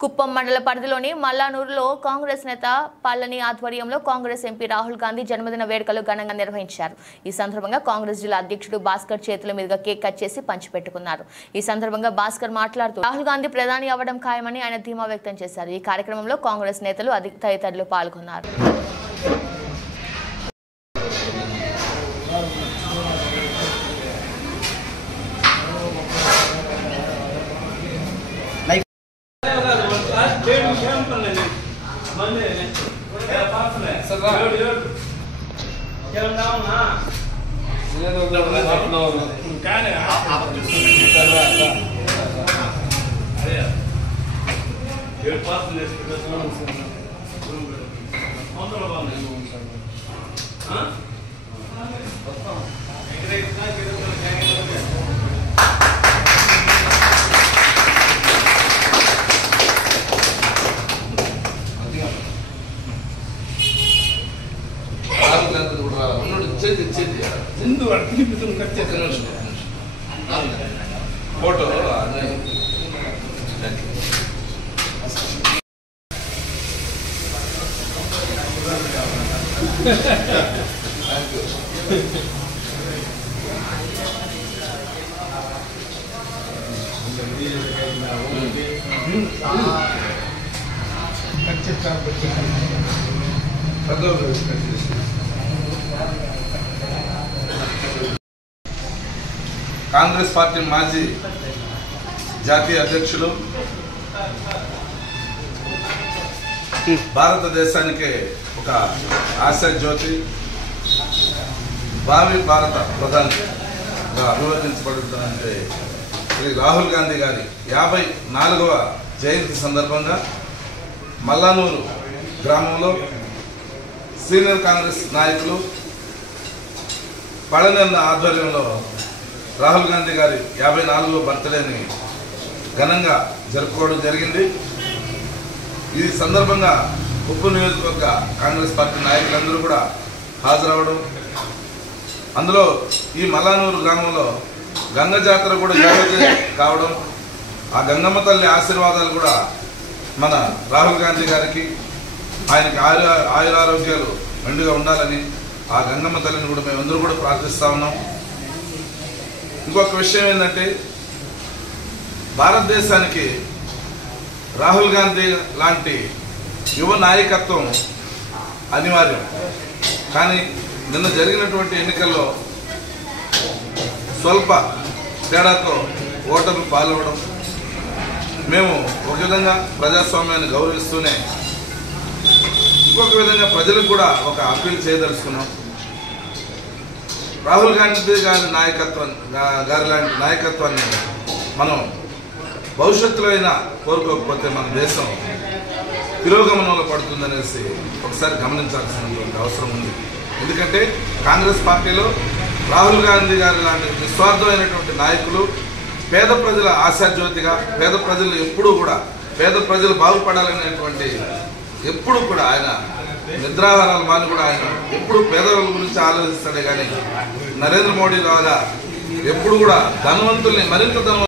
కుప్పం మండల పరిధిలోని మల్లానూరులో కాంగ్రెస్ నేత పల్లని ఆధ్వర్యంలో కాంగ్రెస్ ఎంపీ రాహుల్ గాంధీ జన్మదిన వేడుకలు ఘనంగా నిర్వహించారు। ఈ సందర్భంగా కాంగ్రెస్ జిల్లా అధ్యక్షుడు భాస్కర్ చేతుల మీదుగా కేక్ కట్ చేసి పంచిపెట్టుకున్నారు। ఈ సందర్భంగా భాస్కర్ మాట్లాడుతూ రాహుల్ గాంధీ ప్రధాని అవ్వడం ఖాయమని ఆయన ధీమా వ్యక్తం చేశారు। ఈ కార్యక్రమంలో కాంగ్రెస్ నేతలు తదితరులు పాల్గొన్నారు। फोटो కాంగ్రెస్ పార్టీ మాజీ జాతీయ అధ్యక్షులు భారతదేశానికి ఒక ఆశా జ్యోతి భావి భారత ప్రధానిగా అభివర్ణించబడుతుందంటే శ్రీ రాహుల్ గాంధీ గారి 54వ జయంతి సందర్భంగా మల్లానూరు గ్రామంలో సీనియర్ కాంగ్రెస్ నాయకులు పళని ఆధ్వర్యంలో రాహుల్ గాంధీ గారి 54వ బర్త్డేని ఘనంగా జరుపుకోవడం జరిగింది। ఈ సందర్భంగా ఉప్పు నియోజకవర్గ కాంగ్రెస్ పార్టీ నాయకులందరూ కూడా హాజరవడం, అందులో ఈ మల్లానూరు గ్రామంలో గంగ జాతర కూడా కావడం, ఆ గంగమ్మ తల్లి ఆశీర్వాదాలు కూడా మన రాహుల్ గాంధీ గారికి ఆయనకి ఆయురారోగ్యాలు మెండుగా ఉండాలని ఆ గంగమ్మ తల్లిని కూడా మేమందరూ కూడా ప్రార్థిస్తా ఉన్నాం। ఇంకొక విషయం ఏంటంటే భారతదేశానికి రాహుల్ గాంధీ లాంటి యువ నాయకత్వం అనివార్యం, కానీ నిన్న జరిగినటువంటి ఎన్నికల్లో స్వల్ప తేడాతో ఓటర్లు పాల్గొనడం, మేము ఒక విధంగా ప్రజాస్వామ్యాన్ని గౌరవిస్తూనే ఇంకొక విధంగా ప్రజలకు కూడా ఒక అప్పీల్ చేయదలుచుకున్నాం। రాహుల్ గాంధీ గారి లాంటి నాయకత్వాన్ని మనం భవిష్యత్తులో అయినా కోరుకోకపోతే మన దేశం తిరోగమనంలో పడుతుందనేసి ఒకసారి గమనించాల్సినటువంటి అవసరం ఉంది। ఎందుకంటే కాంగ్రెస్ పార్టీలో రాహుల్ గాంధీ గారి లాంటి నిస్వార్థమైనటువంటి నాయకులు పేద ప్రజల ఆశాజ్యోతిగా, పేద ప్రజలు ఎప్పుడూ కూడా పేద ప్రజలు బాగుపడాలనేటువంటి ఎప్పుడు కూడా ఆయన నిద్రాహారాలు మాని కూడా ఆయన ఎప్పుడు పేదల గురించి ఆలోచిస్తాడే కానీ నరేంద్ర మోడీ లాగా ఎప్పుడు కూడా ధనవంతుల్ని మరింత